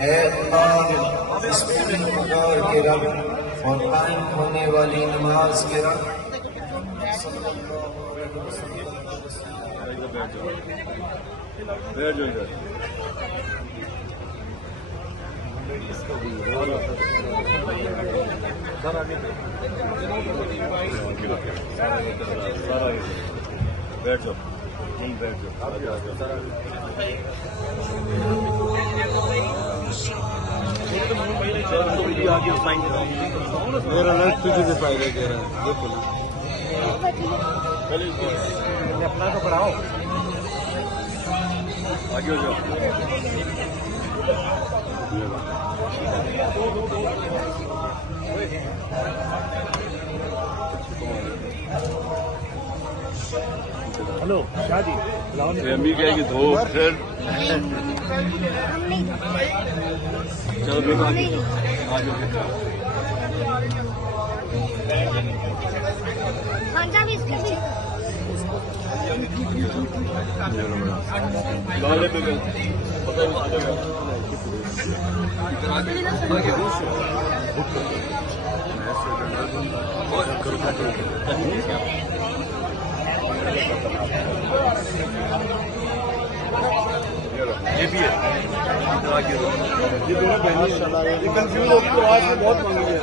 ऐ अल्लाह, इस पूरी पुकार के रब और कायम होने वाली नमाज के रब मेरा नेट तुझे भी फायदा दे रहा है, देखो ना अपना तो पढ़ाओ आगे हो जाओ। हेलो शादी अम्मी कहेगी दो फिर चलो ये भी है ये दोनों बहनी ये कंफ्यूज होगी तो आज में बहुत मांगी है।